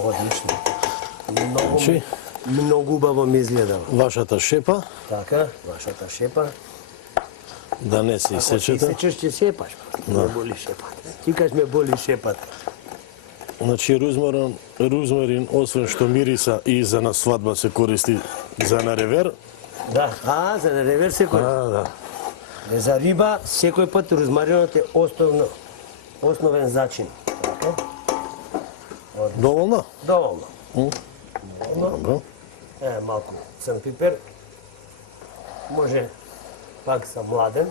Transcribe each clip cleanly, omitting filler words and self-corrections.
Одлично. Значи, Многу убаво ми изгледало. вашата шепа, Така, вашата шепа. да не се Ако се исечете. исечеш, ќе сепаш. Ме боли шепата. Ти кажеш ме боли шепата. Значи, рузмарин, освен што мириса и за на свадба се користи за на ревер. Да, за да ревер секој. Да. За риба, секој пат розмаринот е основен зачин. Така? Доволно? Доволно. Добро. Малку црн пипер. Може пак за младен.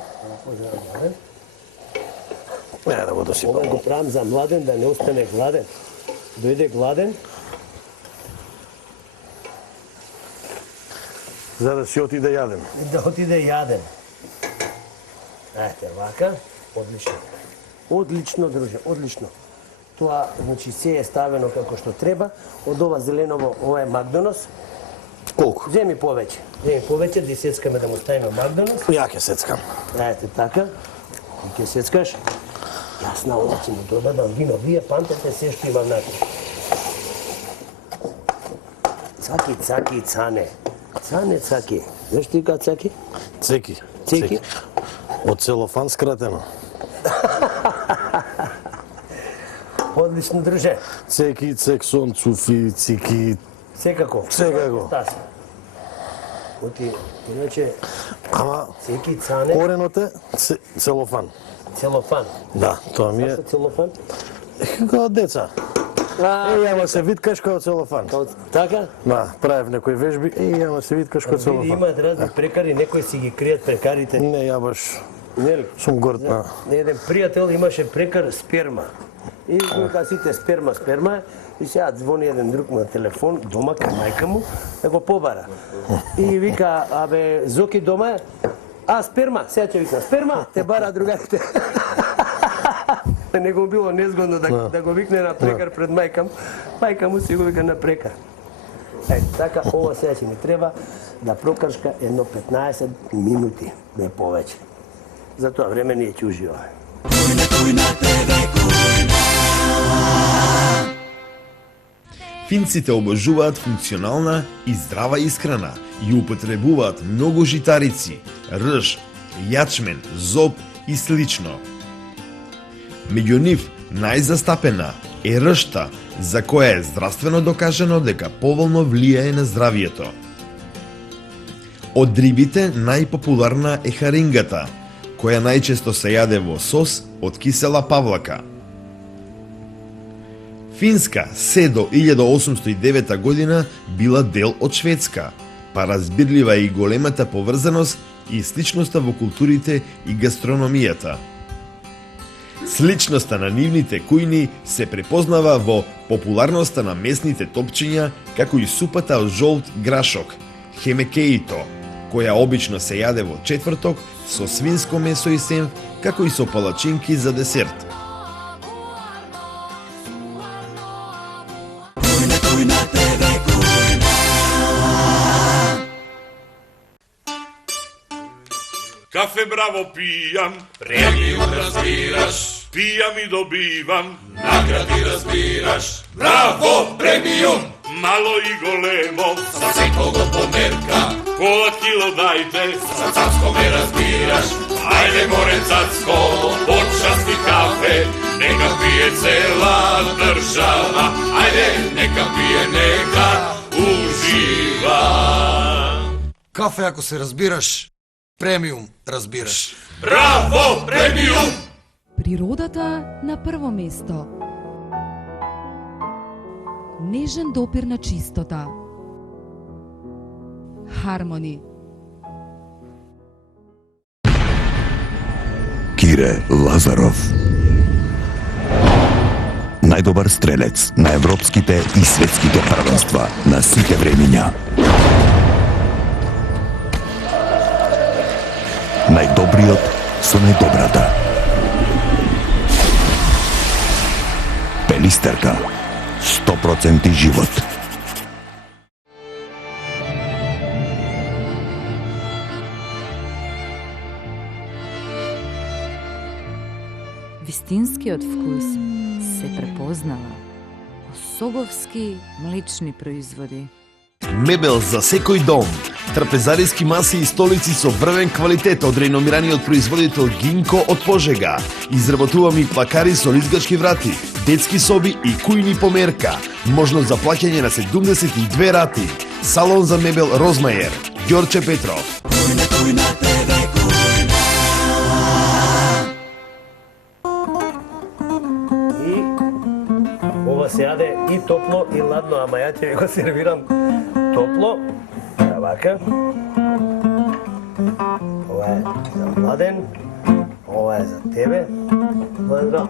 Да го досипам. Ова го правам за младен, да не остане гладен. Дојде гладен, За да си отиде јаден. и да отиде јаден. Ете, вака. Одлично. Одлично, друже, одлично. Тоа, значи, се е ставено како што треба. Од ова зеленово, ова е Макдонос. Колку? Земи повеќе. Земи повеќе, да сецкаме да му ставиме Макдонос. Ја ќе сецкам. Ете, така. И ќе сецкаш. Јас на ова ќе му добавам вино. Вие памтете се што имам наки. Цаки, цаки, цане. Цане, цаки. Знаеш ти кај цаки? Цеки. Цеки? Од целофан скратено. Одлично, друже. Цеки, цексон, цуфи, цики. Секако. Секако. Тас. Оти, иначе, Ама, цеки, цане, коренот е целофан. целофан. Да, тоа ми е Зашто целофан? како деца. Ама се виткаш како целофан. Така? Да, правев некои вежби, ама се виткаш како Види, целофан. имаат разни прекари, некои си ги кријат прекарите. Не, ја баш Нели? сум горд на... Еден пријател имаше прекар сперма. И кога сите сперма, и сега звони еден друг на телефон, дома кај мајка му, да го побара. И вика, абе, Зоки дома е? Сперма, сега ќе вика, сперма, те бара другарите. Не го било незгодно да го викне на прекар пред мајка му. Мајка му си го вика на прекар. Така, ова сега ќе ми треба да прокршка едно 15 минути, не повеќе. За тоа време ние ќе уживаме. Финците обожуваат функционална и здрава исхрана и употребуваат многу житарици, рж, јачмен, зоб и слично. Меѓу нив најзастапена е ржта, за која е здравствено докажано дека поволно влијае на здравието. Од рибите најпопуларна е харингата, која најчесто се јаде во сос од кисела павлака. Финска се до 1809 година била дел од Шведска, па разбирлива е и големата поврзаност и сличноста во културите и гастрономијата. Сличноста на нивните кујни се препознава во популарноста на местните топчиња, како и супата од жолт грашок, хемекеито, која обично се јаде во четврток со свинско месо и сенф, како и со палачинки за десерт. Кафе браво пијам, премиум разбираш, пијам и добивам, награди разбираш. Браво премиум, мало и големо, за секого померка, пола кило дајте, за цацко ме разбираш. Ајде море цацко, почасти кафе, нека пие цела држава. Ајде, нека пие, нека ужива. Кафе ако се разбираш, премиум разбираш. Браво премиум! Природата на прво место. Нежен допир на чистота. Хармони. Кире Лазаров. Најдобар стрелец на европските и светските првенства на сите времиња. Најдобриот со најдобрата. Пелистерка. 100% живот. Вистинскиот вкус се препознава. Соговски млечни производи. Мебел за секој дом. Трапезариски маси и столици со врвен квалитет од реномираниот производител Гинко од Пожега. Изработуваме и плакари со лизгачки врати, детски соби и кујни померка. Можност за плаќање на 72 рати. Салон за мебел Розмајер. Ѓорче Петров. И ова се јаде и топло и ладно, ама ја ќе ви го сервирам топло. Вака. Ова е за Младен. Ова е за тебе. Младен,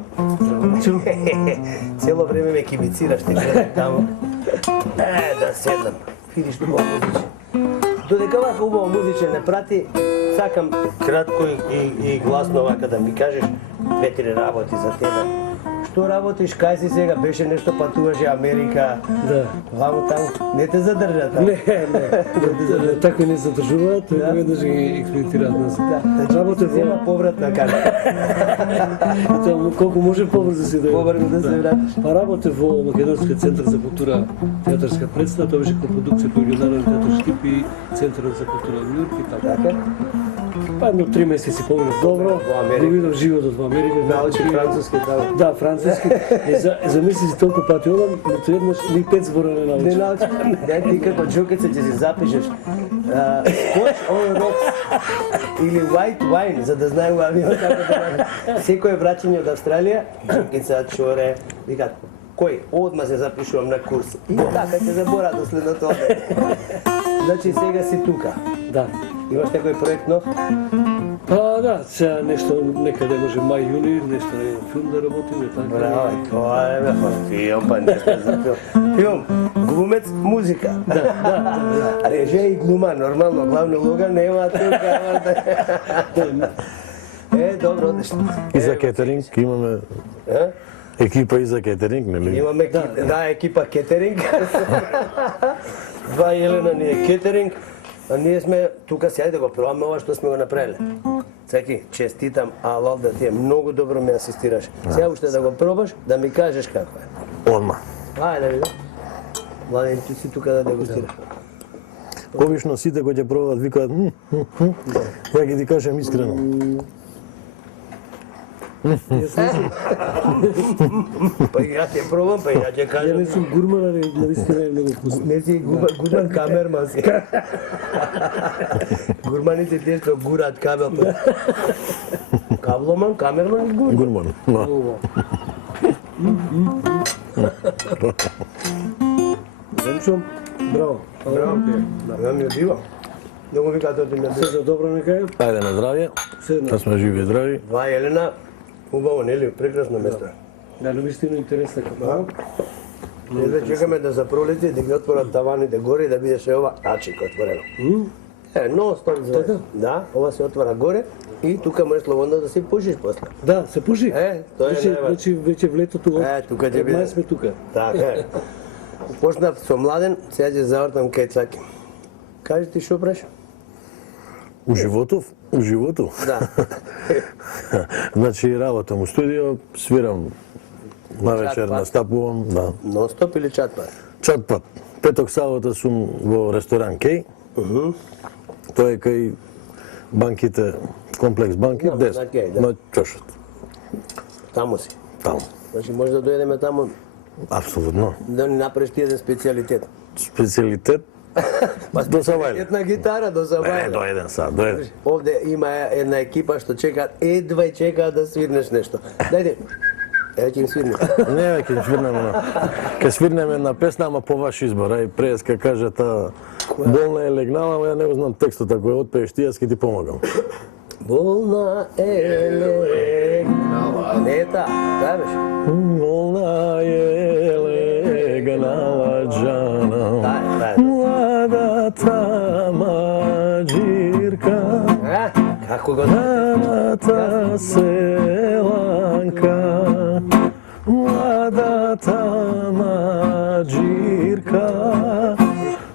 цело време ме кибицираш, ти гледам таму. Да седнам. Видиш убаво музиче. Додека вака убаво музиче не прати, сакам кратко и гласно вака да ми кажеш 2-3 работи за тебе. Што работиш, кај си сега, беше нешто патуваше Америка, ваму таму, не те задржа таму? Не, тако не задржуваат, тој веднаш ги експлоатираат нас. Работа зема повратна карта. Тоа колку може побрзо си да побрзо да се вратиш. Па работев во Македонскиот центар за култура театарска представа, тоа беше копrodukција по регионален театар Штип и Центарот за култура во Њујорк и така. Па едно 3 месеци поминав добро, го видов животот во Америка. Научи француски таму. Да, француски. За месеци толку пати одам, но еднаш ни 5 збора не научи. Не научи. Да, ти како джокеца ќе си запишеш. Scotch on rocks или white wine, за да знае авион како да. Секој враќање од Австралија, джокеца, чоре, викаат, кој одма се запишувам на курс. И така ќе забора до следното одење. Значи сега си тука. Да. Имаш некој проект нов? Па да, сега нешто некаде може мај јуни, нешто на еден филм да работиме така. Браво, тоа е бе, филм, па не сме за филм. Филм, глумец, музика. Да. Реже и глума, нормално, главна улога нема тука. Добро, одлично. И за кетеринг имаме екипа и за кетеринг, нели? Имаме екипа кетеринг. Два Елена ни е кетеринг. А ние сме тука сега да го пробаме ова што сме го направиле. Цеки, честитам, алал да ти е многу добро ме асистираш. Сега уште да го пробаш, да ми кажеш како е. Одма. Ајде, види. Младен, ти си тука да дегустираш. Обично сите кои ќе пробаат викаат ја ги ти кажам искрено. Па ја ќе пробам, па ја ќе кажам. Ја не сум гурман, али навистина е многу вкусно. Не си гурман, камерман си. Гурманите те што гурат кабел. Кабломан, камерман и гурман. Гурман. Денчо, браво. Браво. Да ми одива. Многу ви кажа ти ми Се за добро нека е. Ајде на здравје. Да сме живи и здрави. Два Елена. Убаво, нели? Прекрасно место. Да, навистина интересна капела. Едва чекаме да запролети, да ги отворат таваните горе и да бидеше ова ачик отворено. Но стоп звезда. Да, ова се отвора горе и тука можеш слободно да си пушиш после. Да, се пуши. Тоа е Значи веќе влетото. тука ќе биде. Сме тука. Така е. Почнав со Младен, сега ќе завртам кај Цаки. Кажи ти што преш? У животов? У животу? Да. Значи работам у студио, свирам на вечер, настапувам, да. Нон-стоп или чатпат? Чатпат. Петок сабота сум во ресторан Кеј. Тоа е кај банките, комплекс банки, На десет, Кеј, да. на чошот. Таму си. Таму. Значи може да дојдеме таму Апсолутно. да ни направиш ти еден специјалитет. Специјалитет до Сабајле. Една гитара до Сабајле. Дојден сад, дојден. Овде има една екипа што чекаат, едва и чекаат да свирнеш нешто. Дајде. Еве ќе им свирнеш. Не, ќе свирнеме ќе свирнеме една песна, ама по ваш избор. Ај преска каже та болна е легнала, ама ја не го знам текстот, ако ја отпееш ти, јас ќе ти помагам. Болна е легнала. Не та, да беше. Болна е легнала джана. Да. Младата маџирка. Како го Младата селанка. Младата маџирка.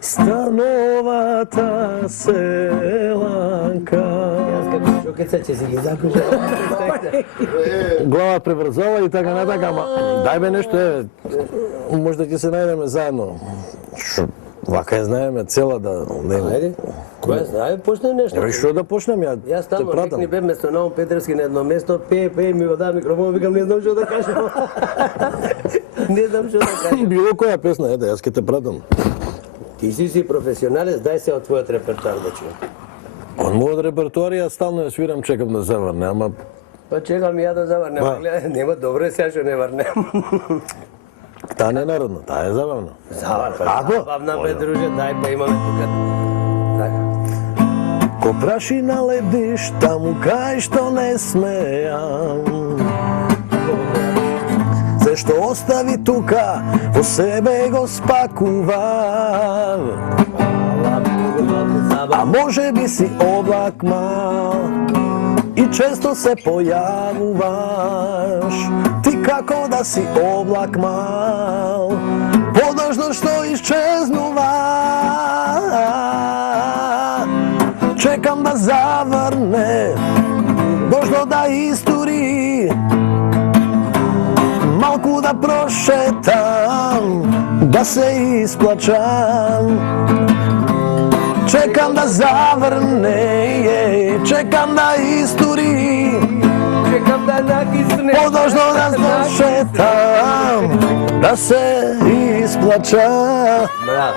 Становата селанка. Јас како Пеца ќе си ги закуша. Глава преврзала и така натака, ама дај бе нешто, може да ќе се најдеме заедно. Вака ја знаеме цела да нема. Ајде. Која знае, почне нешто. Ева што да почнем ја? Јас таму викни бе место на Петровски на едно место, пее ми го даа микрофон, викам не знам што да кажам. Не знам што да кажам. Било која песна, јас ќе те пратам. Ти си професионалец, дај се од твојот репертоар да чуем. Од мојот репертоар ја стално ја свирам, чекам да заврне, ама Па чекам ја да заврнем, гледај, нема добро сега што не врнем. таа не е народна, таа е забавна. Забавна бе, друже, дај па имаме тука. Така. Ко прашина лебдиш таму кај што не смеам. Се што остави тука, во себе го спакува. А може би си облак мал и често се појавуваш. Ти како да си облак мал, подожно што исчезнува. Чекам да заврне, дождо да истури, малку да прошетам, да се исплачам. Чекам да заврне, чекам да истури, Чекам да накисне. подожно да прошетам, да се исплачам. Браво.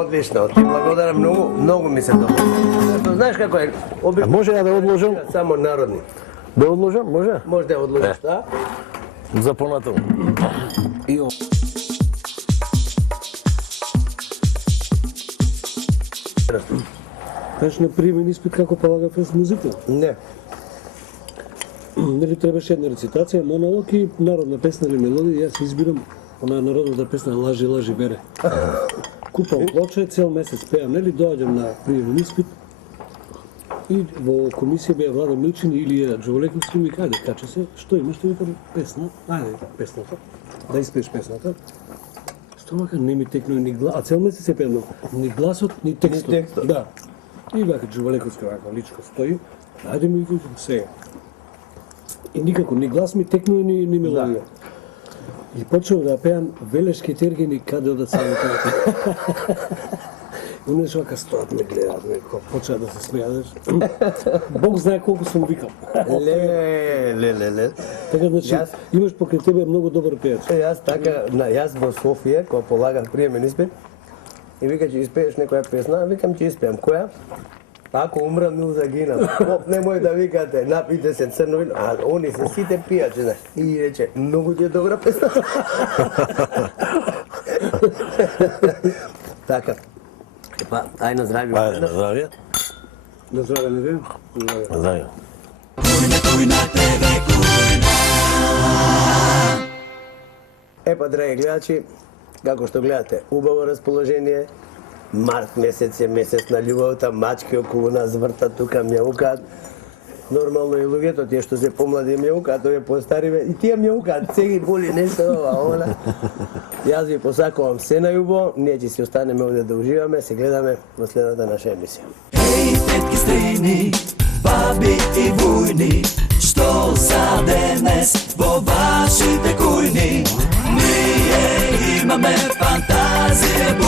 Одлично, ти благодарам многу, многу ми се добро. Знаеш како е? А може ја да одложам? Само народни. Да одложам, може? Може да одложиш, да? За понатаму. Знаеш на приемен испит како полага фест музика? Не. Нели требаше една рецитација, монолог и народна песна или мелодија, јас избирам онаа народната песна Лажи, лажи бере. Купам плоче, цел месец пеам, нели доаѓам на приемен испит и во комисија беа Владо Милчин и Илија Джоволековски ми каде, каче се, што имаш, што викам песна, ајде песната, да испееш песната. Што вака не ми текнува ни глас, а цел месец се пеам, ни гласот, ни текстот. Да. И вака Джоволековски вака личко стои, ајде ми викам сега. И никако, ни глас ми текнува, ни мелодија. И почнав да пеам Велешки тергени каде одат саните. Унеш вака стоат ме гледаат, ме почнаа да се смејадеш. Бог знае колку сум викал. Ле. Така значи, имаш покрај тебе многу добар пеач. Јас така, јас во Софија, кога полагав приемен испит, и вика ќе испееш некоја песна, викам ќе испеам. Која? Ако умрам, не загинам. Немој да викате, напите се црно вино, а они се сите пијачи, знаеш. И рече, многу ти е добра песна. Така. Па, ај на здравје. Ајде, на здравје. На здравје, не веам. На здравје. Епа, драги гледачи, како што гледате, убаво расположение. Март месец е месец на љубовта, мачки околу нас вртат тука мјаукаат. Нормално и луѓето, тие што се помлади мјаукаат, овие постариве, и тие мјаукаат, сеги боли нешто ова, она. Јас ви посакувам се најубаво, ние ќе си останеме овде да уживаме, се гледаме во следната наша емисија. Еј, тетки стрини, баби и вујни, што за денес во вашите кујни? Ние имаме фантазија.